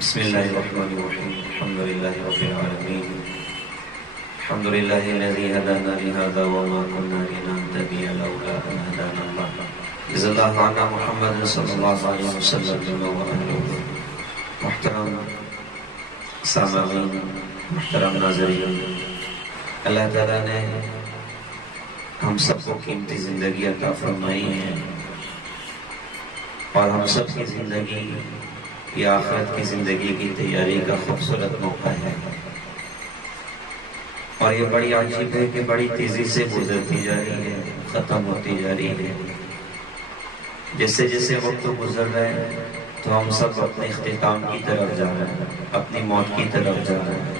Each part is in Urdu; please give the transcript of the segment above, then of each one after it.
بسم الله الرحمن الرحيم. الحمد لله رب العالمين. الحمد لله الذي هدانا لهذا وما كنا لنهتدي لولا أن هدانا الله. جزا الله عنا محمد صلى الله عليه وسلم وآله. محترم سامعین، محترم ناظرین، اللہ تعالیٰ نے ہم سب کو قیمتی زندگی عطا فرمائی ہے اور ہم سب کی زندگی یہ آخرت کی زندگی کی تیاری کا خوبصورت موقع ہے، اور یہ بڑی عجیب ہے کہ بڑی تیزی سے گزرتی جا رہی ہے، ختم ہوتی جا رہی ہے۔ جیسے جیسے وقت گزر رہا ہے تو ہم سب اپنے اختتام کی طرف جا رہے ہیں، اپنی موت کی طرف جا رہے ہیں،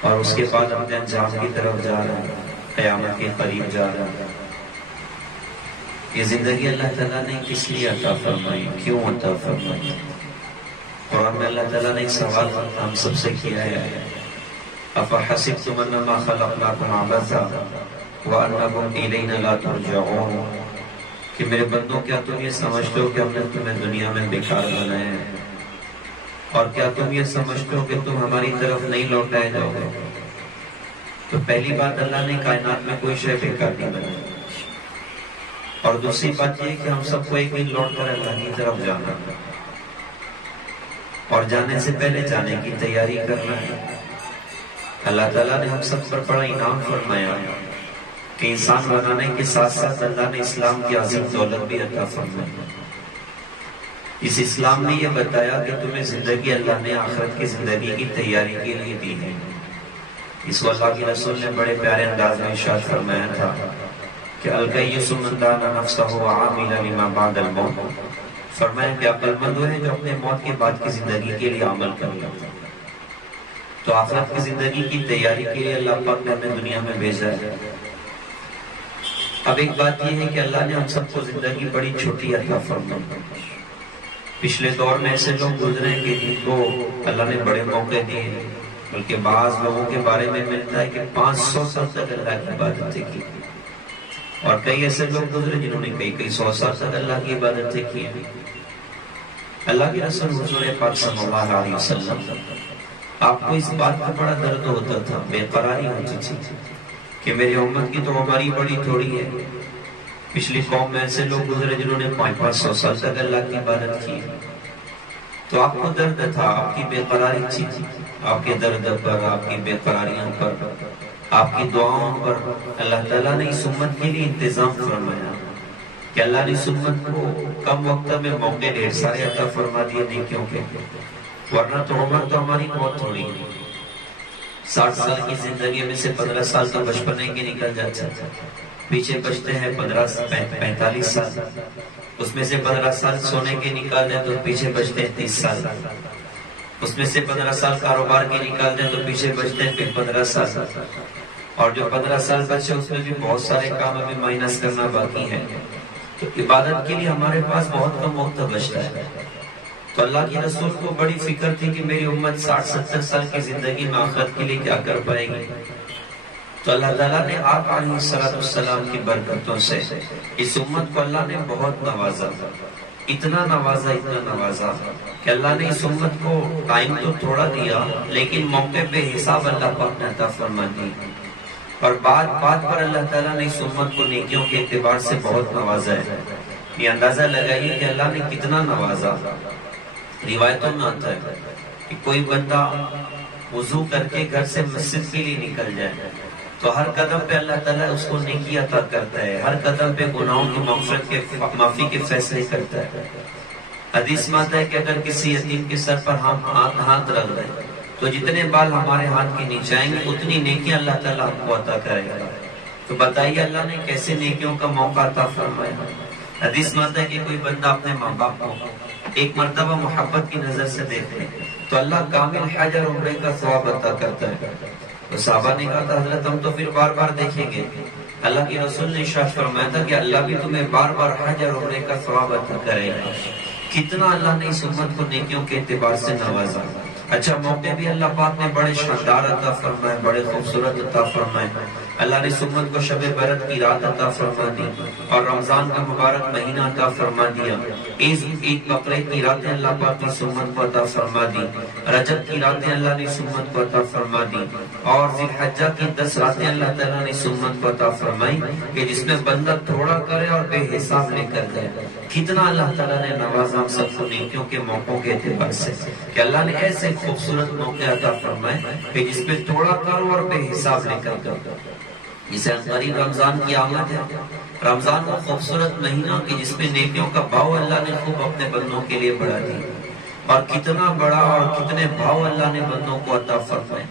اور اس کے بعد اپنے انجام کی طرف جا رہے ہیں، قیامت کے قریب جا رہے ہیں۔ یہ زندگی اللہ تعالیٰ نے کس لیے عطا فرمائی، کیوں عطا فرمائی؟ قرآن میں اللہ تعالیٰ نے ایک سوال ہم سب سے کیا ہے، أَفَحَسِبْتُمْ أَنَّمَا خَلَقْنَاكُمْ عَبَثًا وَأَنَّكُمْ إِلَيْنَا لَا تُرْجَعُونَ، کہ میرے بندوں کیا تم یہ سمجھتے ہو کہ ہم نے تمہیں دنیا میں بیکار بنایا ہے، اور کیا تم یہ سمجھتے ہو کہ تم ہماری طرف نہیں لوٹائے جاؤ گے؟ تو پہلی بات، اللہ نے کائنات میں کوئی شے بیکار نہیں بنائی، اور دوسری بات یہ کہ ہم سب کو ایک دن لوٹ کر اللہ کی طرف جانا ہے، اور جانے سے پہلے جانے کی تیاری کرنا ہے۔ اللہ تعالیٰ نے ہم سب پر بڑا انعام فرمایا کہ انسان بنانے کے ساتھ ساتھ اللہ نے اسلام کی عظیم دولت بھی عطا فرمائی۔ اس اسلام نے یہ بتایا کہ تمہیں زندگی اللہ نے آخرت کی زندگی کی تیاری کے لیے دی ہے۔ اس کو اللہ کے رسول نے بڑے پیارے انداز میں ارشاد فرمایا تھا کہ الکیس من دان نفسہ وعامل لما بعد الموت، فرمایا کہ عقل مند وہ ہے جو اپنے موت کے بعد کی زندگی کے لیے عمل کرتا ہے۔ تو آخرت کی زندگی کی تیاری کے لیے اللہ پاک نے ہمیں دنیا میں بھیجا ہے۔ اب ایک بات یہ ہے کہ اللہ نے ہم سب کو زندگی بڑی چھوٹی عطا فرمائی۔ پچھلے دور میں ایسے لوگ گزرے کہ جن کو اللہ نے بڑے موقع دیے، بلکہ بعض لوگوں کے بارے میں ملتا ہے کہ 500 سال تک اللہ کی عبادتیں کی، اور کئی ایسے لوگ گزرے جنہوں نے کئی 100 سال تک اللہ کی عبادتیں کی۔ اللہ کے رسول حضور پاک صلی اللہ علیہ وسلم، آپ کو اس بات کا بڑا درد ہوتا تھا، بے قراری ہوتی تھی کہ میری امت کی تو ہماری بڑی تھوڑی ہے۔ پچھلی قوم میں ایسے لوگ گزرے جنہوں نے 500 سال تک اللہ کی عبادت کی، تو آپ کو درد تھا، آپ کی بے قراری تھی، آپ کے درد پر، آپ کی بے قراریوں پر، آپ کی دعاؤں پر اللہ تعالیٰ نے اس امت کے لیے انتظام فرمایا کہ اللہ نے اس امت کو کم وقت میں موقع ڈھیر سارے عطا فرما دیے نیکیوں کے، ورنہ تو عمر تو ہماری بہت تھوڑی ہے۔ 60 سال کی زندگی میں سے 15 سال تو بچپنے کے نکل جاتا ہے، پیچھے بچتے ہیں 45 سال، اس میں سے 15 سال سونے کے نکال دیں تو پیچھے بچتے ہیں 30 سال، اس میں سے 15 سال کاروبار کے نکال دیں تو پیچھے بچتے ہیں پھر 15 سال، اور جو 15 سال بچے اس میں بھی بہت سارے کام ابھی مائنس کرنا باقی ہے۔ تو عبادت کے لیے ہمارے پاس بہت کم وقت بچتا ہے۔ تو اللہ کے رسول کو بڑی فکر تھی کہ میری امت 60-70 سال کی زندگی میں آخرت کے لیے کیا کر پائے گی۔ تو اللہ تعالیٰ نے آپ علیہ السلام کی برکتوں سے اس امت کو اللہ نے بہت نوازا، اتنا نوازا کہ اللہ نے اس امت کو ٹائم تو تھوڑا دیا، لیکن موقع پہ حساب اللہ پاک نے عطا فرما دی، اور بات پر اللہ تعالیٰ نے اس امت کو نیکیوں کے اعتبار سے بہت نوازا ہے۔ یہ اندازہ لگائیے کہ اللہ نے کتنا نوازا۔ روایتوں میں آتا ہے کہ کوئی بندہ وضو کر کے گھر سے مسجد کے لیے نکل جائے تو ہر قدم پہ اللہ تعالیٰ اس کو نیکی عطا کرتا ہے، ہر قدم پہ گناہوں کی مغفرت کے معافی کے فیصلے کرتا ہے۔ حدیث میں آتا ہے کہ اگر کسی یتیم کے سر پر ہم ہاتھ رکھ دیں تو جتنے بال ہمارے ہاتھ کے نیچے آئیں گے اتنی نیکی اللہ تعالیٰ ہم کو عطا کرے گا۔ تو بتائیے اللہ نے کیسے نیکیوں کا موقع عطا فرمایا۔ حدیث میں آتا ہے کہ کوئی بندہ اپنے ماں باپ کو ایک مرتبہ محبت کی نظر سے دیکھے تو اللہ کامل حج اور عمرے کا ثواب عطا کرتا ہے۔ تو صحابہ نے کہا تھا حضرت ہم تو پھر بار بار دیکھیں گے۔ اللہ کے رسول نے ارشاد فرمایا تھا کہ اللہ بھی تمہیں بار بار حج اور عمرے کا ثواب عطا کرے گا۔ کتنا اللہ نے اس امت کو نیکیوں کے اعتبار سے نوازا۔ اچھا موقع بھی اللہ پاک نے بڑے شاندار عطا فرمائے، بڑے خوبصورت عطا فرمائے۔ اللہ نے سمت کو شب برات کی رات عطا فرما دی اور رمضان کا مبارک مہینہ عطا فرما دیا۔ عید بقرعید کی راتیں اللہ پاک نے سمت کو عطا فرما دی، رجب کی راتیں اللہ نے سمت کو عطا فرما دی، اور ذی الحجہ کی 10 راتیں اللہ تعالیٰ نے سمت کو عطا فرمائی کہ جس میں بندہ تھوڑا کرے اور بے حساب لے کر جائے۔ کتنا اللہ تعالیٰ نے نوازا ہم سب کو نیکیوں کے موقعوں کے اعتبار سے کہ اللہ نے ایسے خوبصورت موقع عطا فرمائے کہ جس میں تھوڑا کرو اور بے حساب لے کر جاؤ۔ جسے قریب رمضان کی آمد ہے، رمضان کا خوبصورت مہینہ کہ جس میں نیکیوں کا بھاؤ اللہ نے خوب اپنے بندوں کے لیے بڑھا دیا، اور کتنا بڑا اور کتنے بھاؤ اللہ نے بندوں کو عطا فرمائے۔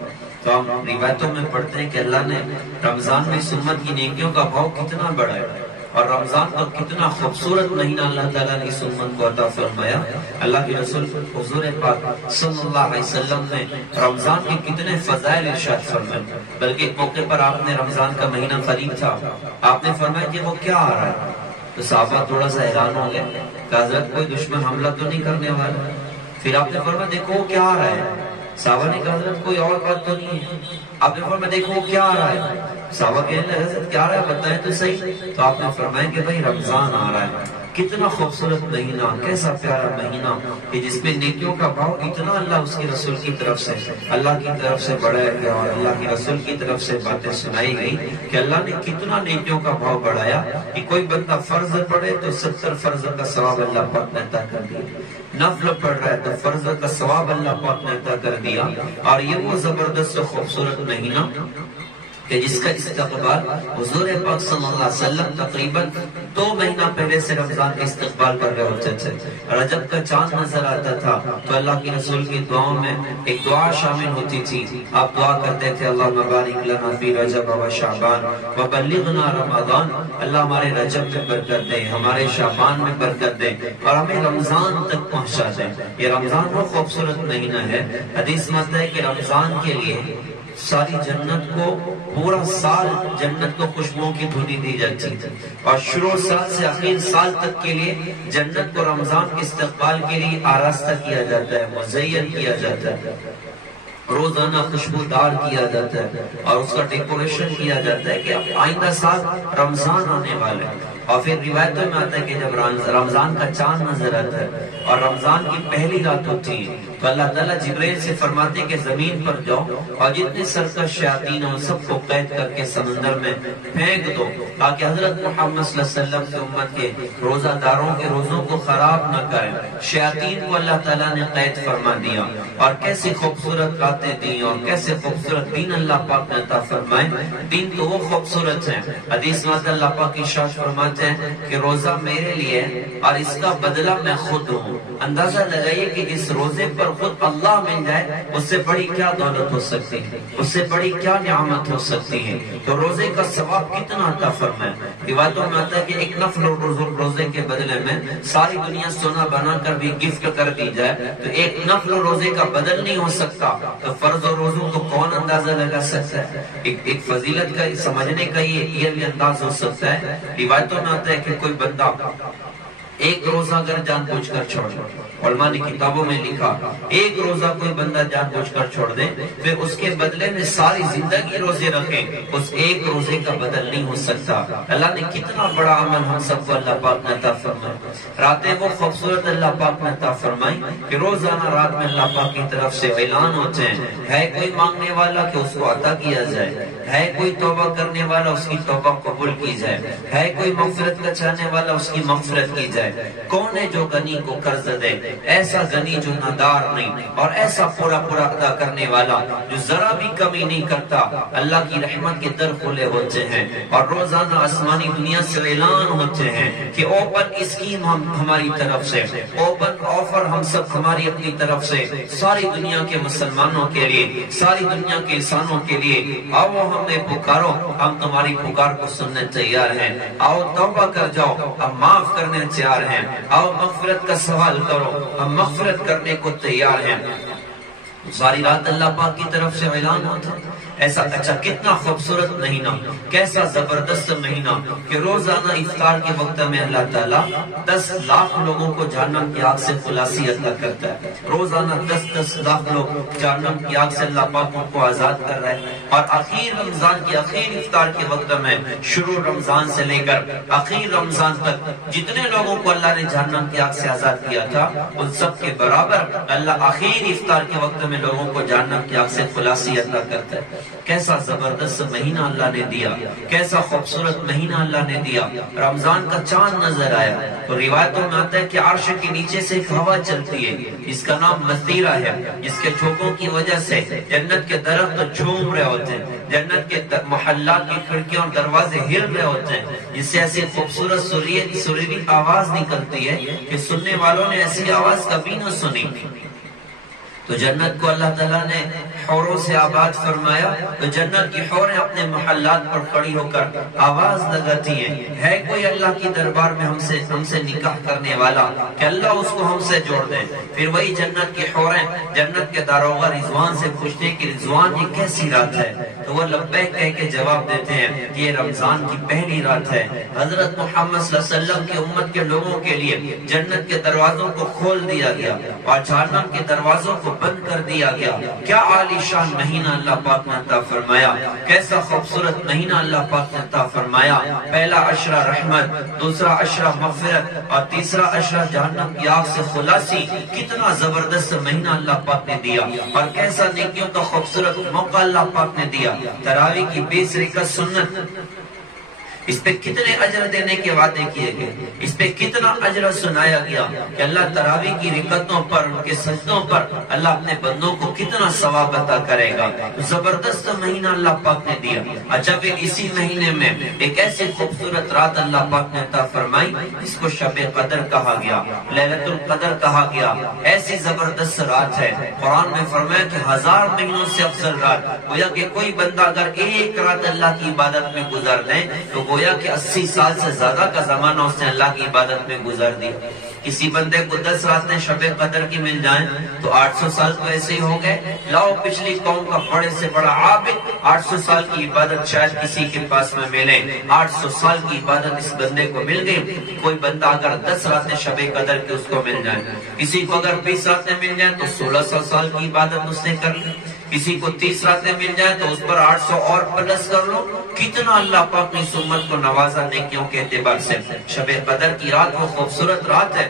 تو ہم روایتوں میں پڑھتے ہیں کہ اللہ نے رمضان میں سنت کی نیکیوں کا بھاؤ کتنا بڑھایا، اور رمضان کا کتنا خوبصورت مہینہ اللہ تعالیٰ نے سنت کو عطا فرمایا۔ اللہ کے رسول حضور پاک صلی اللہ علیہ وسلم نے رمضان کے کتنے فضائل ارشاد فرمائے، بلکہ ایک موقع پر آپ نے رمضان کا مہینہ قریب تھا، آپ نے فرمایا کہ وہ کیا آ رہا ہے؟ تو صحابہ تھوڑا سا حیران ہو گئے کہ حضرت کوئی دشمن حملہ تو نہیں کرنے والا؟ پھر آپ نے فرمایا دیکھو وہ کیا آ رہا ہے؟ صحابہ نے کہا حضرت کوئی اور بات تو نہیں ہے؟ آپ نے فرمایا دیکھو وہ کیا آ رہا ہے؟ صحابہ کہنے لگے حضرت کیا آ رہا ہے بتائیں تو صحیح۔ تو آپ نے فرمایا کہ بھائی رمضان آ رہا ہے۔ کتنا خوبصورت مہینہ، کیسا پیارا مہینہ کہ جس میں نیکیوں کا بھاؤ اتنا اللہ اس کے رسول کی طرف سے، اللہ کی طرف سے بڑھایا گیا، اور اللہ کے رسول کی طرف سے باتیں سنائی گئی کہ اللہ نے کتنا نیکیوں کا بھاؤ بڑھایا کہ کوئی بندہ فرض پڑھے تو 70 فرض کا ثواب اللہ پاک نے عطا کر دیا، نفل پڑھ رہا ہے تو فرض کا ثواب اللہ پاک نے عطا کر دیا۔ اور یہ وہ زبردست و خوبصورت مہینہ کہ جس کا استقبال حضور پاک صلی اللہ علیہ وسلم تقریباً 2 مہینہ پہلے سے رمضان کا استقبال کر رہے ہوتے تھے۔ رجب کا چاند نظر آتا تھا تو اللہ کے رسول کی دعاؤں میں ایک دعا شامل ہوتی تھی، آپ دعا کرتے تھے اللہم بارک لنا فی رجب و شعبان وبلغنا رمضان، اللہ ہمارے رجب میں برکت دے، ہمارے شعبان میں برکت دے، اور ہمیں رمضان تک پہنچا دے۔ یہ رمضان وہ خوبصورت مہینہ ہے، حدیث میں آتا ہے کہ رمضان کے لیے ساری جنت کو پورا سال جنت کو خوشبوؤں کی دھونی دی جاتی تھی، اور شروع سال سے آخر سال تک کے لیے جنت کو رمضان کے استقبال کے لیے آراستہ کیا جاتا ہے، مزین کیا جاتا ہے، روزانہ خوشبودار کیا جاتا ہے، اور اس کا ڈیکوریشن کیا جاتا ہے کہ اب آئندہ سال رمضان آنے والے ہیں۔ اور پھر روایتوں میں آتا ہے کہ جب رمضان کا چاند نظر آتا ہے اور رمضان کی پہلی رات ہوتی ہے تو اللہ تعالیٰ جبرائیل سے فرماتے کہ زمین پر جاؤ اور جتنے سرکش شیاطین ہیں سب کو قید کر کے سمندر میں پھینک دو، تاکہ حضرت محمد صلی اللہ علیہ وسلم کی امت کے روزہ داروں کے روزوں کو خراب نہ کریں۔ شیاطین کو اللہ تعالیٰ نے قید فرما دیا، اور کیسی خوبصورت راتیں دی اور کیسے خوبصورت دین اللہ پاک نے عطا فرمائے۔ دین تو وہ خوبصورت ہے، حدیث میں اللہ پاک ارشاد فرماتے ہیں کہ روزہ میرے لیے اور اس کا بدلہ میں خود ہوں۔ اندازہ لگائیے کہ جس روزے پر خود اللہ مل جائے اس سے بڑی کیا دولت ہو سکتی ہے، اس سے بڑی کیا نعمت ہو سکتی ہے۔ تو روزے کا ثواب کتنا عطا فرمائے۔ روایتوں میں آتا ہے کہ ایک نفل روزے کے بدلے میں ساری دنیا سونا بنا کر بھی گفٹ کر دی جائے تو ایک نفل روزے کا بدل نہیں ہو سکتا، تو فرض اور روزوں کو کون اندازہ لگا سکتا ہے؟ ایک فضیلت کا سمجھنے کا یہ بھی انداز ہو سکتا ہے۔ روایتوں میں آتا ہے کہ کوئی بندہ ایک روزہ اگر جان بوجھ کر چھوڑ، علماء نے کتابوں میں لکھا ایک روزہ کوئی بندہ جان بوجھ کر چھوڑ دے پھر اس کے بدلے میں ساری زندگی روزے رکھیں، اس ایک روزے کا بدل نہیں ہو سکتا۔ اللہ نے کتنا بڑا عمل ہم سب کو اللہ پاک نے عطا فرمائی۔ راتیں وہ خوبصورت اللہ پاک نے عطا فرمائی کہ روزانہ رات میں اللہ پاک کی طرف سے اعلان ہوتے ہیں، ہے کوئی مانگنے والا کہ اس کو عطا کیا جائے، ہے کوئی توبہ کرنے والا اس کی توبہ قبول کی جائے، ہے کوئی مغفرت کا چاہنے والا اس کی مغفرت کی جائے۔ کون ہے جو غنی کو قرض دے؟ ایسا غنی جو نادار نہیں، اور ایسا پورا ادا کرنے والا جو ذرا بھی کمی نہیں کرتا۔ اللہ کی رحمت کے در کھلے ہوتے ہیں، اور روزانہ آسمانی دنیا سے اعلان ہوتے ہیں کہ اوپن اسکیم ہماری طرف سے، اوپن آفر ہم سب ہماری اپنی طرف سے ساری دنیا کے مسلمانوں کے لیے، ساری دنیا کے انسانوں کے لیے، آؤ ہمیں پکارو، ہم تمہاری پکار کو سننے تیار ہیں، آؤ توبہ کر جاؤ، ہم معاف کرنے تیار ہیں، آؤ مغفرت کا سوال کرو، ہم مغفرت کرنے کو تیار ہیں۔ ساری رات اللہ پاک کی طرف سے اعلان ہوتا ہے، ایسا اچھا کتنا خوبصورت مہینہ، کیسا زبردست مہینہ کہ روزانہ افطار کے وقت میں اللہ تعالیٰ 10 لاکھ لوگوں کو جہنم کی آگ سے خلاصی عطا کرتا ہے۔ روزانہ 10 لاکھ لوگ جہنم کی آگ سے اللہ پاک ان کو آزاد کر رہا ہے۔ اور آخر رمضان کی آخر افطار کے وقت میں شروع رمضان سے لے کر آخر رمضان تک جتنے لوگوں کو اللہ نے جہنم کی آگ سے آزاد کیا تھا ان سب کے برابر اللہ آخر افطار کے وقت میں لوگوں کو جہنم کی آگ سے خلاصی عطا کرتا ہے۔ کیسا زبردست مہینہ اللہ نے دیا، کیسا خوبصورت مہینہ اللہ نے دیا۔ رمضان کا چاند نظر آیا تو روایتوں میں آتا ہے کہ عرش کے نیچے سے ایک ہوا چلتی ہے، اس کا نام مستیرہ ہے، جس کے جھونکوں کی وجہ سے جنت کے درخت جھوم رہے ہوتے ہیں، جنت کے محلات کی کھڑکیاں اور دروازے ہل رہے ہوتے ہیں، جس سے ایسی خوبصورت سریلی آواز نکلتی ہے کہ سننے والوں نے ایسی آواز کبھی نہ سنی۔ تو جنت کو اللہ تعالیٰ نے حوروں سے آباد فرمایا، تو جنت کی حوریں اپنے محلات پر کھڑی ہو کر آواز لگاتی ہیں، ہے کوئی اللہ کی دربار میں ہم سے نکاح کرنے والا کہ اللہ اس کو ہم سے جوڑ دیں۔ پھر وہی جنت کی حوریں جنت کے داروغہ رضوان سے پوچھتے کہ رضوان یہ کیسی رات ہے؟ تو وہ لبیک کہہ کے جواب دیتے ہیں یہ رمضان کی پہلی رات ہے، حضرت محمد صلی اللہ علیہ وسلم کی امت کے لوگوں کے لیے جنت کے دروازوں کو کھول دیا گیا اور جہنم کے دروازوں کو بند کر دیا گیا۔ کیا عالی شان مہینہ اللہ پاک نے عطا فرمایا، کیسا خوبصورت مہینہ اللہ پاک نے عطا فرمایا۔ پہلا عشرہ رحمت، دوسرا عشرہ مغفرت اور تیسرا عشرہ جہنم کی آگ سے خلاصی۔ کتنا زبردست مہینہ اللہ پاک نے دیا اور کیسا نیکیوں کا خوبصورت موقع اللہ پاک نے دیا۔ تراویح کی 20 رکعت سنت، اس پہ کتنے اجر دینے کے وعدے کیے گئے، اس پہ کتنا اجر سنایا گیا کہ اللہ تراویح کی رکعتوں پر، ان کے سجدوں پر اللہ اپنے بندوں کو کتنا ثواب عطا کرے گا۔ زبردست مہینہ اللہ پاک نے دیا۔ اچھا پھر اسی مہینے میں ایک ایسی خوبصورت رات اللہ پاک نے عطا فرمائی، اس کو شب قدر کہا گیا، لیلۃ القدر کہا گیا۔ ایسی زبردست رات ہے، قرآن میں فرمایا کہ 1000 مہینوں سے افضل رات، گویا کہ کوئی بندہ اگر ایک رات اللہ کی عبادت میں گزار دے تو گویا کہ 80 سال سے زیادہ کا زمانہ اس نے اللہ کی عبادت میں گزار دیا۔ کسی بندے کو 10 راتیں شب قدر کی مل جائیں تو 800 سال تو ایسے ہی ہو گئے۔ لاؤ پچھلی قوم کا بڑے سے بڑا عابد 800 سال کی عبادت شاید کسی کے پاس میں ملے، 800 سال کی عبادت اس بندے کو مل گئی۔ کوئی بندہ اگر 10 راتیں شب قدر کی اس کو مل جائیں، کسی کو اگر 20 راتیں مل جائیں تو 1600 سال کی عبادت اس نے کر لی، کسی کو 30 راتیں مل جائیں تو اس پر 800 اور پلس کر لو۔ کتنا اللہ پاک نے اس امت کو نوازا نیکیوں کے اعتبار سے۔ شب قدر کی رات وہ خوبصورت رات ہے،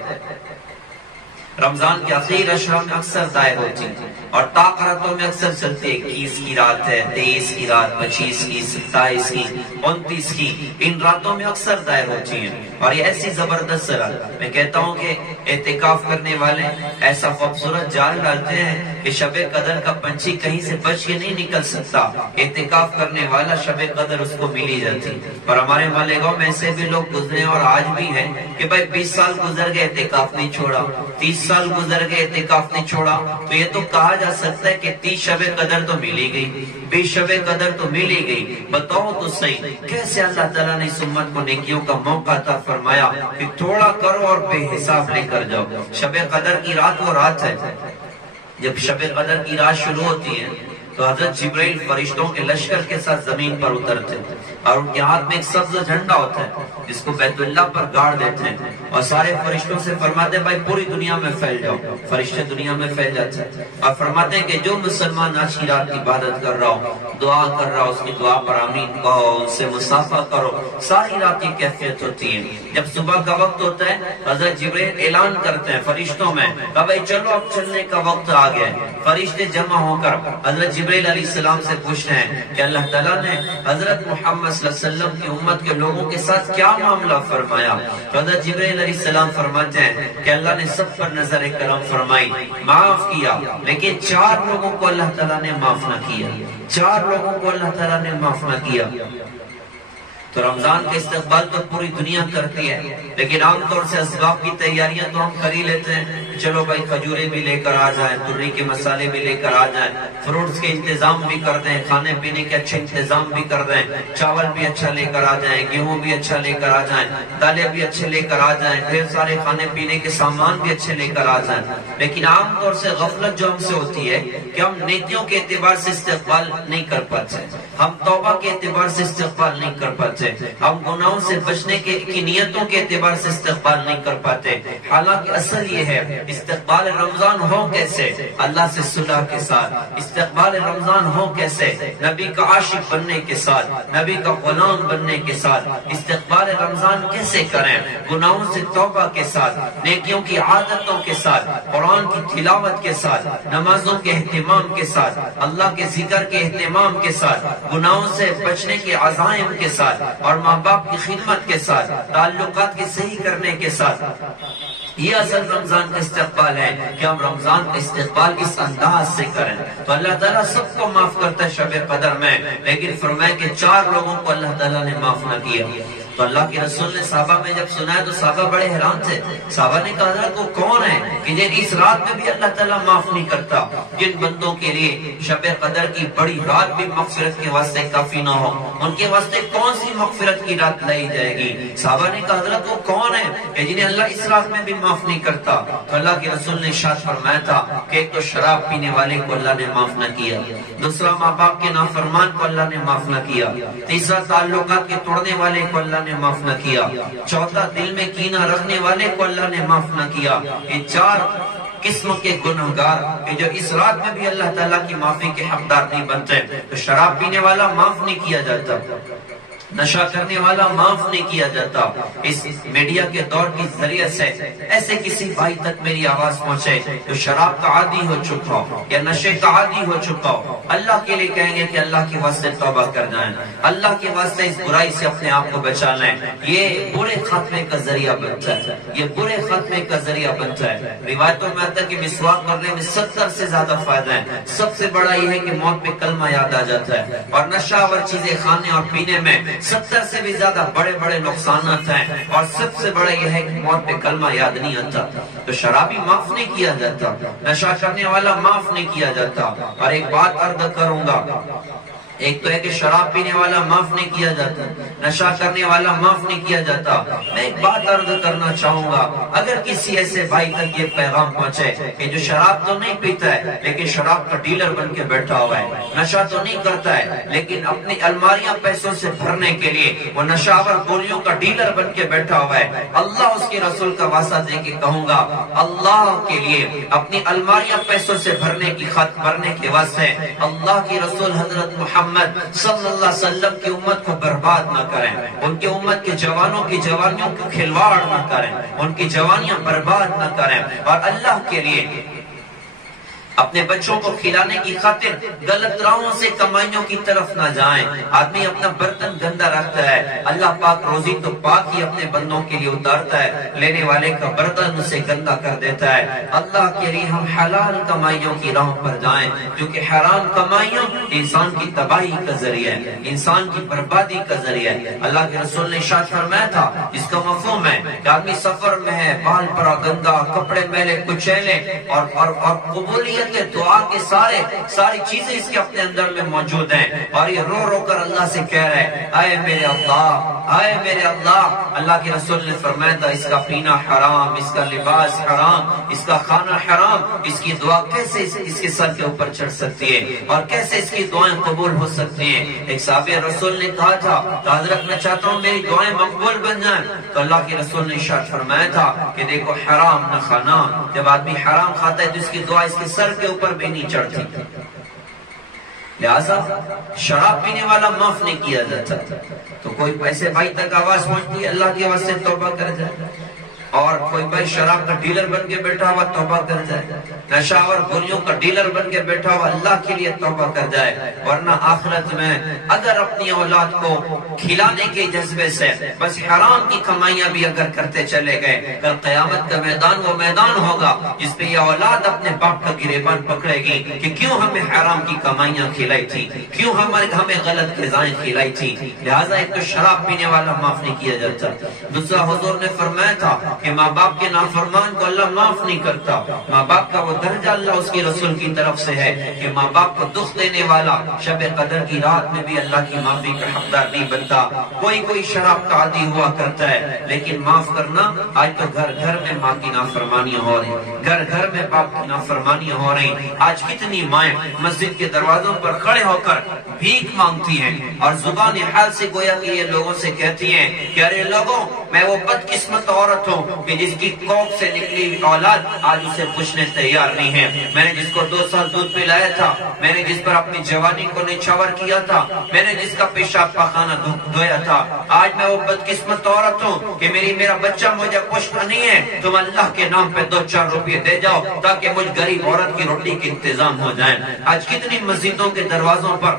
رمضان کے آخری عشرہ میں اکثر دائر ہوتی ہے اور طاقتوں میں اکثر چلتی ہے۔ 21 کی رات ہے، 23 کی رات، 25 کی، 27 کی، 29 کی، ان راتوں میں اکثر دائر ہوتی ہیں اور یہ ایسی زبردست رات۔ میں کہتا ہوں کہ اعتکاف کرنے والے ایسا خوبصورت جال ڈالتے ہیں کہ شب قدر کا پنچھی کہیں سے بچ کے نہیں نکل سکتا، اعتکاف کرنے والا شب قدر اس کو ملی جاتی۔ اور ہمارے مالیگاؤں میں ایسے بھی لوگ گزرے اور آج بھی ہیں کہ بھائی 20 سال گزر گئے اعتکاف نہیں چھوڑا، 30 سال گزر گئے اعتکاف نہیں چھوڑا، تو یہ تو کہا جا سکتا ہے کہ 30 شب قدر تو ملی گئی، 20 شب قدر تو ملی گئی۔ بتاؤ تو صحیح کیسے اللہ تعالیٰ نے اس امت کو نیکیوں کا موقع عطا فرمایا کہ تھوڑا کرو اور بے حساب لے کر جاؤ۔ شب قدر کی رات وہ رات ہے جب شب قدر کی رات شروع ہوتی ہے تو حضرت جبرائیل فرشتوں کے لشکر کے ساتھ زمین پر اترتے ہیں اور ان کے ہاتھ میں ایک سبز جھنڈا ہوتا ہے جس کو بیت اللہ پر گاڑ دیتے ہیں اور سارے فرشتوں سے فرماتے ہیں بھائی پوری دنیا میں پھیل جاؤ۔ فرشتے دنیا میں پھیل جاتے ہیں اور فرماتے ہیں کہ جو مسلمان آج کی رات کی عبادت کر رہا ہو، دعا کر رہا ہو، اس کی دعا پر آمین کہو، ان سے مصافحہ کرو۔ ساری رات کی کیفیت ہوتی ہے۔ جب صبح کا وقت ہوتا ہے حضرت جبرائیل اعلان کرتے ہیں فرشتوں میں کہ بھائی چلو اب چلنے کا وقت آ گیا ہے۔ فرشتے جمع ہو کر حضرت جبرائیل علیہ السلام سے پوچھتے ہیں کہ اللہ تعالیٰ نے حضرت محمد صلی اللہ علیہ وسلم کی امت کے لوگوں کے ساتھ کیا معاملہ فرمایا؟ تو حضرت جبرائیل علیہ السلام فرماتے ہیں کہ اللہ نے سب پر نظر کرم فرمائی، معاف کیا، لیکن 4 لوگوں کو اللہ تعالیٰ نے معاف نہ کیا، 4 لوگوں کو اللہ تعالیٰ نے معاف نہ کیا۔ تو رمضان کا استقبال تو پوری دنیا کرتی ہے لیکن عام طور سے اسباب کی تیاریاں تو ہم کر ہی لیتے ہیں۔ چلو بھائی کھجورے بھی لے کر آ جائیں، ترئی کے مسالے بھی لے کر آ جائیں، فروٹس کے انتظام بھی کر دیں، کھانے پینے کے اچھے انتظام بھی کر دیں، چاول بھی اچھا لے کر آ جائیں، گیہوں بھی اچھا لے کر آ جائیں، دالیں بھی اچھے لے کر آ جائیں، ڈھیر سارے کھانے پینے کے سامان بھی اچھے لے کر آ جائیں. لیکن عام طور سے غفلت جو ہم سے ہوتی ہے کہ ہم نیکیوں کے اعتبار سے استقبال نہیں کر پاتے، ہم توبہ کے اعتبار سے استقبال نہیں کر پاتے، ہم گناہوں سے بچنے کی نیتوں کے اعتبار سے استقبال نہیں کر پاتے. حالانکہ اصل یہ ہے استقبال رمضان ہو کیسے؟ اللہ سے صلح کے ساتھ. استقبال رمضان ہو کیسے؟ نبی کا عاشق بننے کے ساتھ، نبی کا غلام بننے کے ساتھ. استقبال رمضان کیسے کریں؟ گناہوں سے توبہ کے ساتھ، نیکیوں کی عادتوں کے ساتھ، قرآن کی تلاوت کے ساتھ، نمازوں کے اہتمام کے ساتھ، اللہ کے ذکر کے اہتمام کے ساتھ، گناہوں سے بچنے کے عزائم کے ساتھ، اور ماں باپ کی خدمت کے ساتھ، تعلقات کے صحیح کرنے کے ساتھ. یہ اصل رمضان کا استقبال ہے کہ ہم رمضان کا استقبال اس انداز سے کریں. تو اللہ تعالیٰ سب کو معاف کرتا ہے شب قدر میں، لیکن فرمائے کہ 4 لوگوں کو اللہ تعالیٰ نے معاف نہ کیا. تو اللہ کے رسول نے صحابہ میں جب سنا ہے تو صحابہ بڑے حیران تھے. صحابہ نے کہا حضرت وہ کون ہے کہ اس رات میں بھی اللہ تعالیٰ معاف نہیں کرتا؟ جن بندوں کے لیے شب قدر کی بڑی رات بھی مغفرت کے واسطے کافی نہ ہو، ان کے واسطے کون سی مغفرت کی رات لائی جائے گی؟ صحابہ نے کہا حضرت وہ کون ہے کہ جنہیں اللہ اس رات میں بھی معاف نہیں کرتا؟ تو اللہ کے رسول نے ارشاد فرمایا تھا کہ ایک تو شراب پینے والے کو اللہ نے معاف نہ کیا، دوسرا ماں باپ کے نافرمان کو اللہ نے معاف نہ کیا، تیسرا تعلقات کے توڑنے والے کو اللہ نے معاف نہ کیا، چوتھا دل میں کینہ رکھنے والے کو اللہ نے معاف نہ کیا. یہ 4 قسم کے گنہگار کہ جو اس رات میں بھی اللہ تعالیٰ کی معافی کے حقدار نہیں بنتے. تو شراب پینے والا معاف نہیں کیا جاتا، نشہ کرنے والا معاف نہیں کیا جاتا. اس میڈیا کے دور کے ذریعے سے ایسے کسی بھائی تک میری آواز پہنچے جو شراب کا عادی ہو چکا ہو یا نشے کا عادی ہو چکا ہو، اللہ کے لیے کہیں گے کہ اللہ کے واسطے توبہ کر جائیں، اللہ کے واسطے اس برائی سے اپنے آپ کو بچا لیں. یہ برے خاتمے کا ذریعہ بنتا ہے، یہ برے خاتمے کا ذریعہ بنتا ہے. روایتوں میں آتا ہے کہ مسواک کرنے میں 70 سے زیادہ فائدہ ہے. سب سے بڑا یہ ہے کہ موت پہ کلمہ یاد آ جاتا ہے، اور نشہ اور چیزیں کھانے اور پینے میں 70 سے بھی زیادہ بڑے بڑے نقصانات ہیں، اور سب سے بڑا یہ ہے کہ موت پہ کلمہ یاد نہیں آتا. تو شرابی معاف نہیں کیا جاتا، نشہ کرنے والا معاف نہیں کیا جاتا. اور ایک بات عرض کروں گا، ایک تو ہے کہ شراب پینے والا معاف نہیں کیا جاتا، نشہ کرنے والا معاف نہیں کیا جاتا. میں ایک بات عرض کرنا چاہوں گا، اگر کسی ایسے بھائی تک یہ پیغام پہنچے کہ جو شراب تو نہیں پیتا ہے لیکن شراب کا ڈیلر بن کے بیٹھا ہوا ہے، نشہ تو نہیں کرتا ہے لیکن اپنی الماریاں پیسوں سے بھرنے کے لیے وہ نشاور گولیوں کا ڈیلر بن کے بیٹھا ہوا ہے، اللہ اس کے رسول کا واسطہ دے کے کہوں گا، اللہ کے لیے اپنی الماریاں پیسوں سے بھرنے کے واسطے اللہ کی رسول حضرت محمد صلی اللہ علیہ وسلم کی امت کو برباد نہ کریں، ان کی امت کے جوانوں کی جوانیوں کو کھلواڑ نہ کریں، ان کی جوانیاں برباد نہ کریں، اور اللہ کے لیے اپنے بچوں کو کھلانے کی خاطر غلط راہوں سے کمائیوں کی طرف نہ جائیں. آدمی اپنا برتن گندا رکھتا ہے، اللہ پاک روزی تو پاک ہی اپنے بندوں کے لیے اتارتا ہے، لینے والے کا برتن اسے گندا کر دیتا ہے. اللہ کے لیے ہم حلال کمائیوں کی راہوں پر جائیں، کیونکہ حرام کمائیوں انسان کی تباہی کا ذریعہ ہے، انسان کی بربادی کا ذریعہ ہے. اللہ کے رسول نے ارشاد فرمایا تھا، اس کا مفہوم ہے کہ آدمی سفر میں ہے، بال پرا گندا، کپڑے میلے کچیلے، اور قبولیت کے دعا کے ساری چیزیں اس کے اپنے اندر میں موجود ہیں، اور یہ رو رو کر اللہ سے کہہ رہے ہیں، اے میرے اللہ، اے میرے اللہ. اللہ کے رسول نے فرمایا تھا، اس کا پینا حرام، اس کا لباس حرام، اس کا کھانا حرام، اس کی دعا کیسے اس کے سر کے اوپر چڑھ سکتی ہے، اور کیسے اس کی دعائیں قبول ہو سکتی ہیں. ایک صحابی رسول نے کہا تھا کہ حضرت میں چاہتا ہوں میری دعائیں مقبول بن جائیں. تو اللہ کے رسول نے ارشاد فرمایا تھا کہ دیکھو حرام نہ کھانا، جب آدمی حرام کھاتا ہے تو اس کی دعا اس کے سر کے اوپر بھی نہیں چڑھتی. لہذا شراب پینے والا معاف نہیں کیا جاتا. تو کوئی ایسے بھائی تک آواز پہنچتی ہے اللہ کے واسطے توبہ کر جائے، اور کوئی بھائی شراب کا ڈیلر بن کے بیٹھا ہوا توبہ کر جائے. نشہ اور بریوں کا ڈیلر بن کے بیٹھا ہوا اللہ کے لیے توبہ کر جائے، ورنہ آخرت میں اگر اپنی اولاد کو کھلانے کے جذبے سے بس حرام کی کمائیاں بھی اگر کرتے چلے گئے، کل قیامت کا میدان وہ میدان ہوگا جس پہ یہ اولاد اپنے باپ کا گریبان پکڑے گی کہ کیوں ہمیں حرام کی کمائیاں کھلائی تھی، کیوں ہمیں غلط غذائیں کھلائی تھی۔ لہٰذا ایک تو شراب پینے والا معاف نہیں کیا جاتا، دوسرا حضور نے فرمایا تھا کہ ماں باپ کے نافرمان کو اللہ معاف نہیں کرتا، ماں باپ کا وہ درجہ اللہ اس کے رسول کی طرف سے ہے کہ ماں باپ کو دکھ دینے والا شب قدر کی رات میں بھی اللہ کی معافی کا حقدار نہیں بنتا۔ کوئی شراب کا عادی ہوا کرتا ہے، لیکن معاف کرنا، آج تو گھر گھر میں ماں کی نافرمانیاں ہو رہی، گھر گھر میں باپ کی نافرمانیاں ہو رہی۔ آج کتنی مائیں مسجد کے دروازوں پر کھڑے ہو کر بھیک مانگتی ہیں اور زبان حال سے گویا کہ یہ لوگوں سے کہتی ہیں کہ ارے لوگوں، میں وہ بدقسمت عورت ہوں کہ جس کی کوکھ سے نکلی اولاد آج اسے پوچھنے تیار نہیں ہے، میں نے جس کو 2 سال دودھ پلایا تھا، میں نے جس پر اپنی جوانی کو نچھاور کیا تھا، میں نے جس کا پیشاب پاخانہ دھویا تھا، آج میں وہ بدقسمت عورت ہوں کہ میرا بچہ مجھے پوچھتا نہیں ہے۔ تم اللہ کے نام پہ 2-4 روپے دے جاؤ تاکہ مجھ غریب عورت کی روٹی کے انتظام ہو جائیں۔ آج کتنی مسجدوں کے دروازوں پر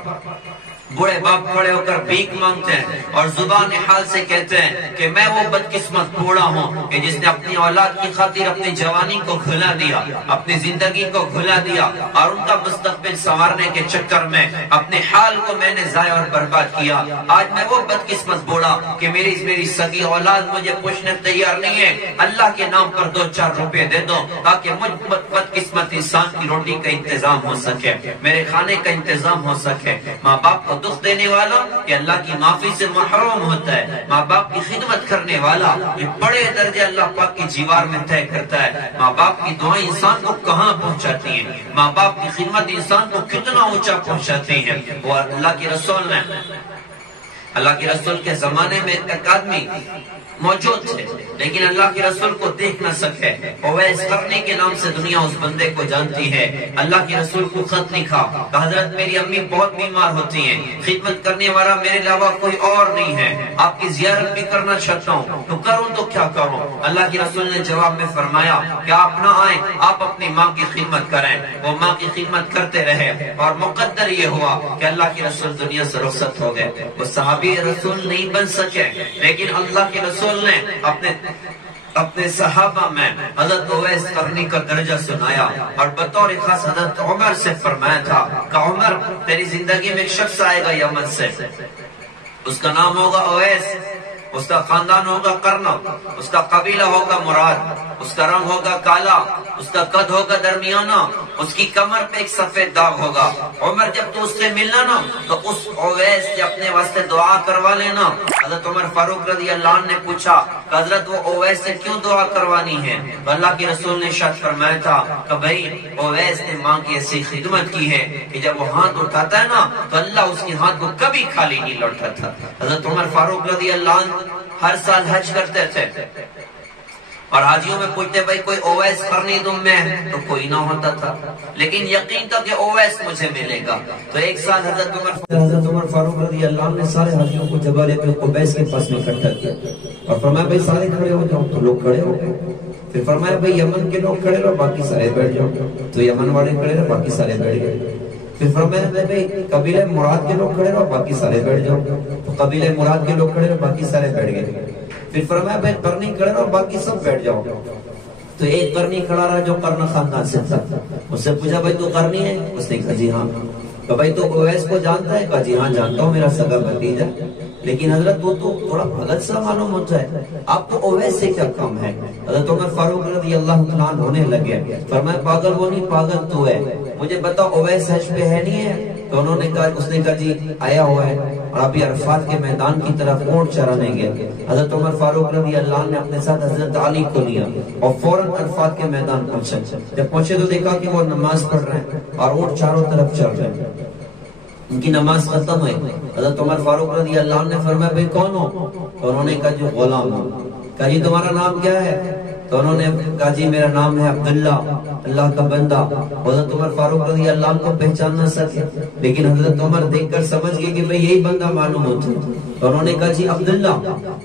بوڑھے باپ کھڑے ہو کر بھیک مانگتے ہیں اور زبان حال سے کہتے ہیں کہ میں وہ بدقسمت بوڑھا ہوں کہ جس نے اپنی اولاد کی خاطر اپنی جوانی کو گھلا دیا، اپنی زندگی کو گھلا دیا اور ان کا مستقبل سنوارنے کے چکر میں اپنے حال کو میں نے ضائع اور برباد کیا۔ آج میں وہ بدقسمت بوڑھا کہ میری سگی اولاد مجھے پوچھنے تیار نہیں ہے، اللہ کے نام پر 2-4 روپے دے دو تاکہ مجھ بدقسمت انسان کی روٹی کا انتظام ہو سکے، میرے کھانے کا انتظام ہو سکے۔ ماں باپ کو دکھ دینے والا یہ اللہ کی معافی سے محروم ہوتا ہے، ماں باپ کی خدمت کرنے والا یہ بڑے درجے اللہ پاک کی جیوار میں طے کرتا ہے۔ ماں باپ کی دعائیں انسان کو کہاں پہنچاتی ہیں، ماں باپ کی خدمت انسان کو کتنا اونچا پہنچاتی ہیں۔ وہ اللہ کے رسول کے زمانے میں ایک آدمی موجود تھے لیکن اللہ کے رسول کو دیکھ نہ سکے، اویس قرنی کے نام سے دنیا اس بندے کو جانتی ہے۔ اللہ کے رسول کو خط لکھا کہ حضرت میری امی بہت بیمار ہوتی ہیں، خدمت کرنے والا میرے علاوہ کوئی اور نہیں ہے، آپ کی زیارت بھی کرنا چاہتا ہوں، تو کروں تو کیا کروں؟ اللہ کے رسول نے جواب میں فرمایا کہ آپ نہ آئیں، آپ اپنی ماں کی خدمت کریں۔ وہ ماں کی خدمت کرتے رہے اور مقدر یہ ہوا کہ اللہ کے رسول دنیا سے رخصت ہو گئے۔ وہ صحابی رسول نہیں بن سکے لیکن اللہ کے رسول نے اپنے صحابہ میں حضرت اویس قرنی کا درجہ سنایا اور بطور خاص حضرت عمر سے فرمایا تھا کہ عمر تیری زندگی میں ایک شخص آئے گا یمن سے، اس کا نام ہوگا اویس، اس کا خاندان ہوگا قرن، اس کا قبیلہ ہوگا مراد، اس کا رنگ ہوگا کالا، اس کا قد ہوگا درمیانہ، اس کی کمر پہ ایک سفید داغ ہوگا۔ عمر جب تو اس سے ملنا نا تو اس اویس سے اپنے واسطے دعا کروا لینا۔ حضرت عمر فاروق رضی اللہ عنہ نے پوچھا کہ حضرت وہ اویس سے کیوں دعا کروانی ہے؟ تو اللہ کے رسول نے ارشاد فرمایا تھا کہ بھائی اویس نے ماں کی ایسی خدمت کی ہے کہ جب وہ ہاتھ اٹھاتا ہے نا تو اللہ اس کے ہاتھ کو کبھی خالی نہیں لوٹاتا۔ حضرت عمر فاروق رضی اللہ عنہ ہر سال حج کرتے تھے اور حاجیوں میں پوچھتے بھائی کوئی اویس قرنی تم میں ہے؟ تو کوئی نہ ہوتا تھا، لیکن یقین تھا کہ اویس مجھے ملے گا۔ تو ایک سال حضرت عمر فاروق رضی اللہ عنہ نے سارے حاجیوں کو جبل قبیس کے پاس میں اکٹھا کیا اور فرمایا بھائی سارے کھڑے ہو جاؤ، تو لوگ کھڑے ہو گئے۔ پھر فرمایا بھائی یمن کے لوگ کھڑے رہو، باقی سارے بیٹھ جاؤ، تو یمن والے کھڑے رہو، باقی سارے بیٹھ گئے۔ پھر فرمایا بھائی قبیلہ مراد کے لوگ کھڑے رہو، باقی سارے بیٹھ جاؤ، تو قبیلہ مراد کے لوگ کھڑے رہو، باقی سارے بیٹھ گئے۔ پھر فرمایا بھائی قرنی کھڑے رہو، باقی سب بیٹھ جاؤ۔ تو ایک قرنی کھڑا رہا جو قرن خاندان سے تھا، اس سے پوچھا بھائی تو قرنی ہے؟ اس نے کہا جی ہاں۔ تو بھائی تو اویس کو جانتا ہے؟ کہا جی ہاں جانتا ہوں، میرا سگا بھتیجا، لیکن حضرت وہ تو تھوڑا بھگت سا معلوم ہوتا ہے، آپ کو اویس سے کیا کام ہے؟ حضرت عمر فاروق رضی اللہ عنہ ہونے لگے، فرمایا پاگل وہ نہیں، پاگل تو ہے، مجھے بتا اویس حج پہ ہے نہیں ہے؟ تو انہوں نے کہا، اس نے کہا جی آیا ہوا ہے اور ابھی عرفات کے میدان کی طرف اونٹ چرانے گیا۔ حضرت عمر فاروق رضی اللہ عنہ نے اپنے ساتھ حضرت علی کو لیا اور فوراً عرفات کے میدان پہنچے۔ جب پہنچے تو دیکھا کہ وہ نماز پڑھ رہے ہیں اور اونٹ چاروں طرف چل رہے ہیں، ان کی نماز ختم ہوئی۔ حضرت عمر فاروق رضی اللہ عنہ نے فرمایا بھائی کون ہو؟ تو انہوں نے کہا جو غلام ہوں۔ کہا جی تمہارا نام کیا ہے؟ تو انہوں نے کہا جی میرا نام ہے عبداللہ، اللہ کا بندہ۔ حضرت عمر فاروق رضی اللہ عنہ کو پہچان نہ سکے، لیکن حضرت عمر دیکھ کر سمجھ گئے کہ بھئی یہی بندہ معلوم ہوتا ہے، تو انہوں نے کہا جی عبداللہ۔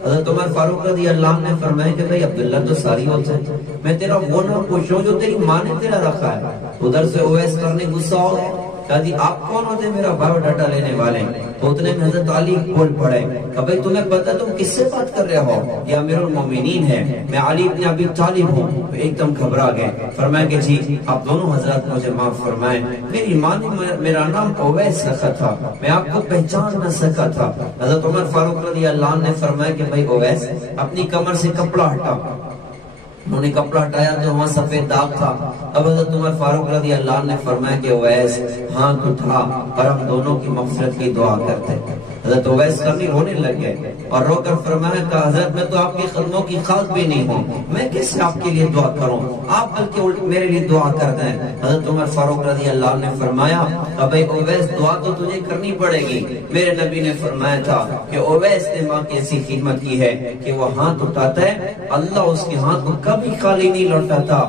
حضرت عمر فاروق رضی اللہ عنہ نے فرمایا کہ بھئی عبداللہ تو ساری ہوتا ہے، میں تیرا وہ نام پوچھ رہا ہوں جو تیری ماں نے تیرا رکھا ہے۔ ادھر سے اویس کرنے غصہ ہو گئے، کہا جی آپ کون ہوتے میرا بایو ڈاٹا لینے والے؟ تو اتنے میں حضرت علی بول پڑے کہ بھئی تمہیں پتہ تم کس سے بات کر رہے ہو؟ یہ امیر المومنین ہے، میں علی بن ابی طالب ہوں۔ تو ایک دم گھبرا گئے، فرمایا کہ جی آپ دونوں حضرات مجھے معاف فرمائیں، میری ماں نے میرا نام اویس رکھا تھا، میں آپ کو پہچان نہ سکا تھا۔ حضرت عمر فاروق رضی اللہ عنہ نے فرمایا کہ بھئی اویس اپنی کمر سے کپڑا ہٹا۔ انہوں نے کپڑا ہٹایا تو وہاں سفید داغ تھا۔ اب حضرت عمر فاروق رضی اللہ عنہ نے فرمایا کہ اویس ہاتھ اٹھا اور ہم دونوں کی مغفرت کی دعا کرتے۔ حضرت اویس کرنی رونے لگ گئے اور رو کر فرمایا کہ حضرت میں تو آپ کی قدموں کی خاک بھی نہیں ہوں، میں کیسے آپ کے لیے دعا کروں، آپ بلکہ میرے لیے دعا کر دیں۔ حضرت عمر فاروق رضی اللہ عنہ نے فرمایا کہ بھئی اویس دعا تو تجھے کرنی پڑے گی، میرے نبی نے فرمایا تھا کہ اویس نے ماں کی ایسی خدمت کی ہے کہ وہ ہاتھ اٹھاتا ہے اللہ اس کے ہاتھ کو کبھی خالی نہیں لوٹاتا۔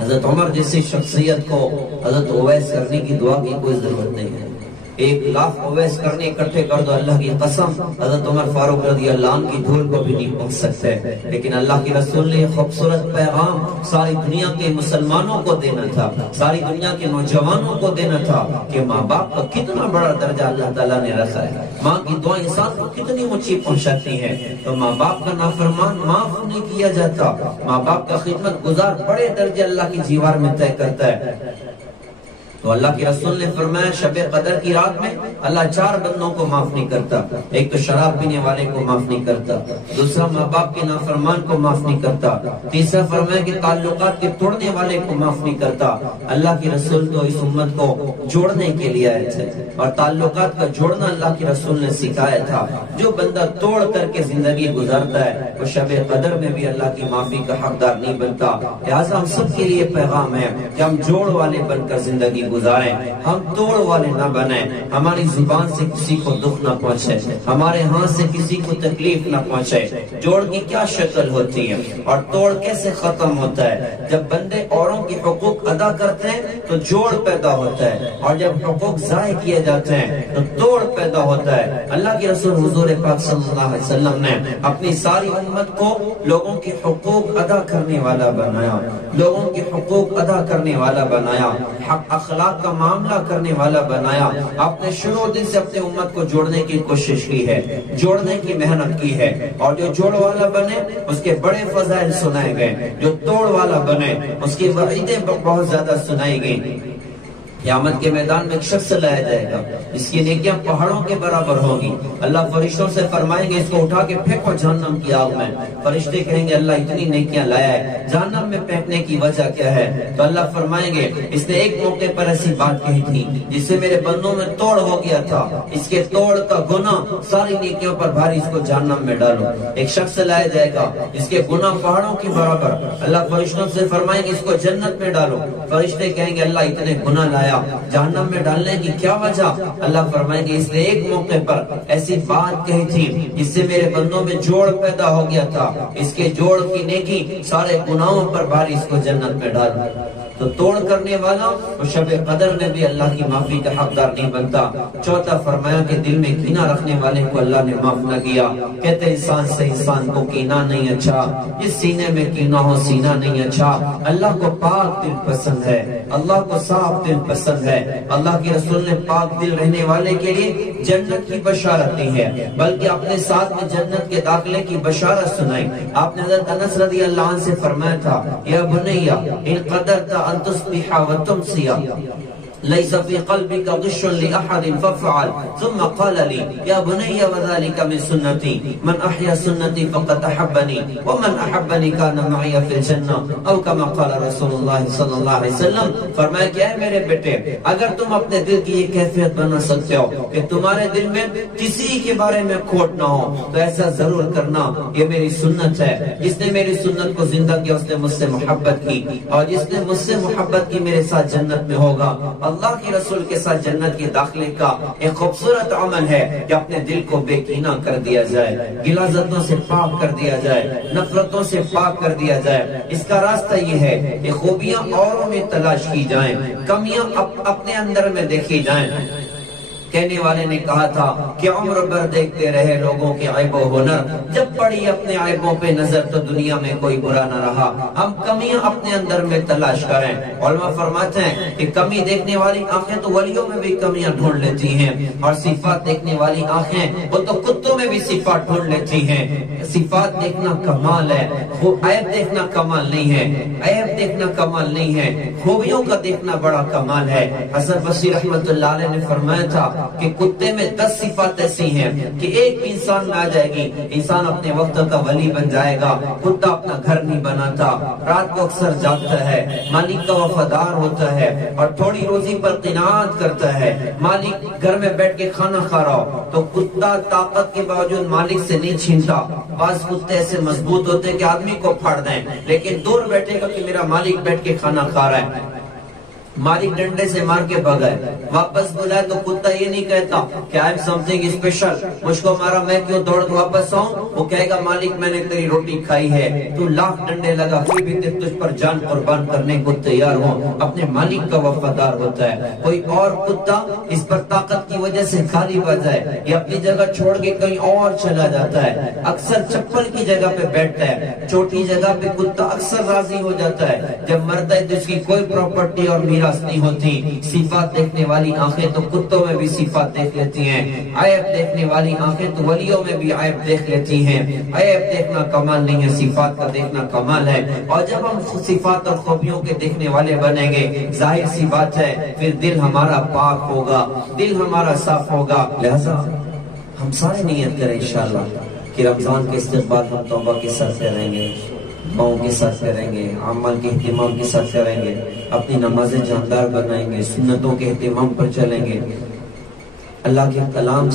حضرت عمر جیسی شخصیت کو حضرت اویس کرنے کی دعا کی کوئی ضرورت نہیں ہے۔ 1,00,000 اویس کرنے اکٹھے کر دو، اللہ کی قسم حضرت عمر فاروق رضی اللہ عنہ کی دھول کو بھی نہیں پہنچ سکتے۔ لیکن اللہ کی رسول نے خوبصورت پیغام ساری دنیا کے مسلمانوں کو دینا تھا، ساری دنیا کے نوجوانوں کو دینا تھا کہ ماں باپ کا کتنا بڑا درجہ اللہ تعالیٰ نے رکھا ہے، ماں کی دعا انسان کو کتنی اونچی پہنچاتی ہے۔ تو ماں باپ کا نافرمان معاف نہیں کیا جاتا، ماں باپ کا خدمت گزار بڑے درجے اللہ کی جیوار میں طے کرتا ہے۔ تو اللہ کی رسول نے فرمایا شب قدر کی رات میں اللہ 4 بندوں کو معاف نہیں کرتا، ایک تو شراب پینے والے کو معاف نہیں کرتا، دوسرا ماں باپ کے نافرمان کو معاف نہیں کرتا، تیسرا فرمایا کہ تعلقات کے توڑنے والے کو معاف نہیں کرتا۔ اللہ کی رسول تو اس امت کو جوڑنے کے لیے آئے تھے اور تعلقات کا جوڑنا اللہ کی رسول نے سکھایا تھا۔ جو بندہ توڑ کر کے زندگی گزارتا ہے وہ شب قدر میں بھی اللہ کی معافی کا حقدار نہیں بنتا۔ لہٰذا ہم سب کے لیے پیغام ہے کہ ہم جوڑ والے بن کر زندگی گزاریں، ہم توڑ والے نہ بنیں، ہماری زبان سے کسی کو دکھ نہ پہنچے، ہمارے ہاتھ سے کسی کو تکلیف نہ پہنچے۔ جوڑ کی کیا شکل ہوتی ہے اور توڑ کیسے ختم ہوتا ہے؟ جب بندے اوروں کے حقوق ادا کرتے ہیں تو جوڑ پیدا ہوتا ہے، اور جب حقوق ضائع کیے جاتے ہیں تو توڑ پیدا ہوتا ہے۔ اللہ کے رسول حضور پاک صلی اللہ علیہ وسلم نے اپنی ساری امت کو لوگوں کے حقوق ادا کرنے والا بنایا، لوگوں کے حقوق ادا کرنے والا بنایا، حق اخلاق کا معاملہ کرنے والا بنایا۔ آپ نے شروع دن سے اپنے امت کو جوڑنے کی کوشش کی ہے، جوڑنے کی محنت کی ہے، اور جو جوڑ والا بنے اس کے بڑے فضائل سنائے گئے، جو توڑ والا بنے اس کی وعیدیں بہت زیادہ سنائی گئی۔ قیامت کے میدان میں ایک شخص لایا جائے گا اس کی نیکیاں پہاڑوں کے برابر ہوگی۔ اللہ فرشتوں سے فرمائیں گے اس کو اٹھا کے پھینکو جہنم کی آگ میں۔ فرشتے کہیں گے اللہ اتنی نیکیاں لایا ہے، جہنم میں پھینکنے کی وجہ کیا ہے؟ تو اللہ فرمائیں گے اس نے ایک موقع پر ایسی بات کہی تھی جس سے میرے بندوں میں توڑ ہو گیا تھا، اس کے توڑ کا گناہ ساری نیکیوں پر بھاری، اس کو جہنم میں ڈالو۔ ایک شخص لایا جائے گا اس کے گناہ پہاڑوں کے برابر، اللہ فرشتوں سے فرمائیں گے اس کو جنت میں ڈالو۔ فرشتے کہیں گے اللہ اتنے گناہ لایا، جہنم میں ڈالنے کی کیا وجہ؟ اللہ فرمائیں گے اس نے ایک موقع پر ایسی بات کہی تھی جس سے میرے بندوں میں جوڑ پیدا ہو گیا تھا، اس کے جوڑ کی نیکی سارے گناہوں پر بھاری، اس کو جنت میں ڈال۔ تو توڑ کرنے والا وہ شب قدر میں بھی اللہ کی معافی کا حقدار نہیں بنتا۔ چوتھا فرمایا کہ دل میں کینہ رکھنے والے کو اللہ نے معاف نہ کیا۔ کہتے انسان سے انسان کو کینہ نہیں اچھا، جس سینے میں کینہ ہو سینہ نہیں اچھا۔ اللہ کو پاک دل پسند ہے، اللہ کو صاف دل پسند ہے۔ اللہ کی رسول نے پاک دل رہنے والے کے لیے جنت کی بشارت دی ہے، بلکہ اپنے ساتھ میں جنت کے داخلے کی بشارت سنائی۔ آپ نے حضرت انس رضی اللہ عنہ سے فرمایا تھا یا بنیہ ان قدرت ان تصبح وتمسي ليس في قلبك غش لأحد فافعل، ثم قال لي يا بني وذلك من سنتي من أحيا سنتي فقد أحبني ومن أحبني كان معي في الجنة، أو كما قال رسول الله صلی اللہ علیہ وسلم۔ فرمایا کہ اے میرے بیٹے اگر تم اپنے دل کی یہ کیفیت بنا سکتے ہو کہ تمہارے دل میں کسی کے بارے میں کھوٹ نہ ہو تو ایسا ضرور کرنا، یہ میری سنت ہے۔ جس نے میری سنت کو زندہ کیا اس نے مجھ سے محبت کی، اور جس نے مجھ سے محبت کی میرے ساتھ جنت میں ہوگا۔ اللہ کے رسول کے ساتھ جنت کے داخلے کا ایک خوبصورت عمل ہے کہ اپنے دل کو بے کینہ کر دیا جائے، غلاظتوں سے پاک کر دیا جائے، نفرتوں سے پاک کر دیا جائے۔ اس کا راستہ یہ ہے کہ خوبیاں اوروں میں تلاش کی جائیں، کمیاں اپنے اندر میں دیکھی جائیں۔ کہنے والے نے کہا تھا کہ عمر بھر دیکھتے رہے لوگوں کے عیب و ہنر، جب پڑی اپنے عیبوں پہ نظر تو دنیا میں کوئی برا نہ رہا۔ ہم کمیاں اپنے اندر میں تلاش کریں۔ علماء فرماتے ہیں کہ کمی دیکھنے والی آنکھیں تو ولیوں میں بھی کمیاں ڈھونڈ لیتی ہیں، اور صفات دیکھنے والی آنکھیں وہ تو کتوں میں بھی صفات ڈھونڈ لیتی ہیں۔ صفات دیکھنا کمال ہے، وہ عیب دیکھنا کمال نہیں ہے، عیب دیکھنا کمال نہیں ہے، خوبیوں کا دیکھنا بڑا کمال ہے۔ حسن بصری رحمۃ اللہ علیہ نے فرمایا تھا کہ کتے میں 10 صفات ایسی ہیں کہ ایک انسان میں آ جائے گی، انسان اپنے وقت کا ولی بن جائے گا۔ کتا اپنا گھر نہیں بناتا، رات کو اکثر جاگتا ہے، مالک کا وفادار ہوتا ہے اور تھوڑی روزی پر قناعت کرتا ہے۔ مالک گھر میں بیٹھ کے کھانا کھا رہا ہو تو کتا طاقت کے باوجود مالک سے نہیں چھینتا۔ بعض کتے ایسے مضبوط ہوتے ہیں کہ آدمی کو پھاڑ دیں، لیکن دور بیٹھے گا کہ میرا مالک بیٹھ کے کھانا کھا رہا ہے۔ مالک ڈنڈے سے مار کے بھگائے، واپس بلائے تو کتا یہ نہیں کہتا کہ I am some thing special, مجھ کو مارا میں کیوں دوڑ کے واپس آؤں۔ وہ کہے گا مالک میں نے تیری روٹی کھائی ہے، تو لاکھ ڈنڈے لگا پھر بھی تجھ پر جان قربان کرنے کو تیار ہوں، اپنے مالک کا وفادار ہوتا ہے۔ کوئی اور کتا اس پر طاقت کی وجہ سے کھالی بچ جائے یا اپنی جگہ چھوڑ کے کہیں اور چلا جاتا ہے، اکثر چپل کی جگہ پہ بیٹھتا ہے۔ چھوٹی جگہ پہ کتا اکثر راضی ہو جاتا ہے، جب مرتا ہے تو اس کی کوئی پراپرٹی اور میراث نہیں ہوتی۔ صفات دیکھنے والی آنکھیں تو کتوں میں بھی صفات دیکھ لیتی ہیں، عیب دیکھنے والی آنکھیں تو ولیوں میں بھی عیب دیکھ لیتی ہیں۔ عیب دیکھنا کمال نہیں ہے، صفات کا دیکھنا کمال ہے۔ اور جب ہم صفات اور خوبیوں کے دیکھنے والے بنیں گے، ظاہر سی بات ہے پھر دل ہمارا پاک ہوگا، دل ہمارا صاف ہوگا۔ لہذا ہم سارے نیت کریں انشاءاللہ کہ رمضان کے استقبال ہم توبہ کے ساتھ کریں گے، دعاؤں کے ساتھ کریں گے، عمل کے اہتمام کے ساتھ کریں گے، اپنی نمازیں جاندار بنائیں گے، سنتوں کے اہتمام پر چلیں گے، اللہ کے کلام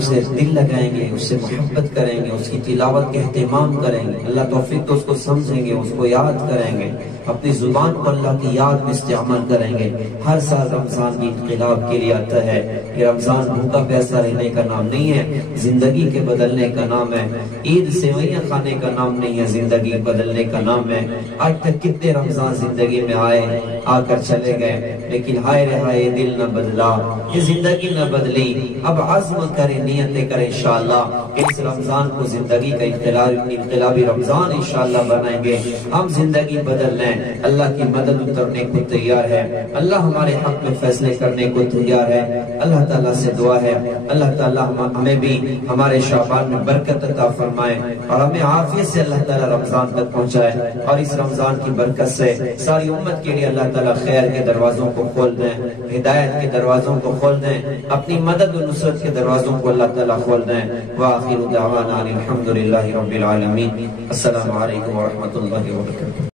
سے دل لگائیں گے، اس سے محبت کریں گے، اس کی تلاوت کے اہتمام کریں گے، اللہ توفیق تو اس کو سمجھیں گے، اس کو یاد کریں گے، اپنی زبان کو اللہ کی یاد میں استعمال کریں گے۔ ہر سال رمضان کی انقلاب کے لیے آتا ہے، یہ رمضان بھوکا پیاسا رہنے کا نام نہیں ہے، زندگی کے بدلنے کا نام ہے۔ عید سیویاں کھانے کا نام نہیں ہے، زندگی بدلنے کا نام ہے۔ آج تک کتنے رمضان زندگی میں آئے، آ کر چلے گئے، لیکن ہائے رے ہائے دل نہ بدلا، یہ زندگی نہ بدلی۔ اب عزم کریں، نیتیں کریں انشاءاللہ کہ اس رمضان کو زندگی کا انقلابی رمضان انشاءاللہ بنائیں گے، ہم زندگی بدل لیں۔ اللہ کی مدد اترنے کو تیار ہے، اللہ ہمارے حق میں فیصلے کرنے کو تیار ہے۔ اللہ تعالیٰ سے دعا ہے اللہ تعالیٰ ہمیں بھی ہمارے شعبان میں برکت عطا فرمائے اور ہمیں عافیت سے اللہ تعالیٰ رمضان تک پہنچائے، اور اس رمضان کی برکت سے ساری امت کے لیے اللہ تعالیٰ خیر کے دروازوں کو کھول دیں، ہدایت کے دروازوں کو کھول دیں، اپنی مدد و نصرت کے دروازوں کو اللہ تعالیٰ کھول دیں۔ وآخر دعوانا الحمدللہ رب العالمین۔ السلام علیکم ورحمۃ اللہ وبرکاتہ۔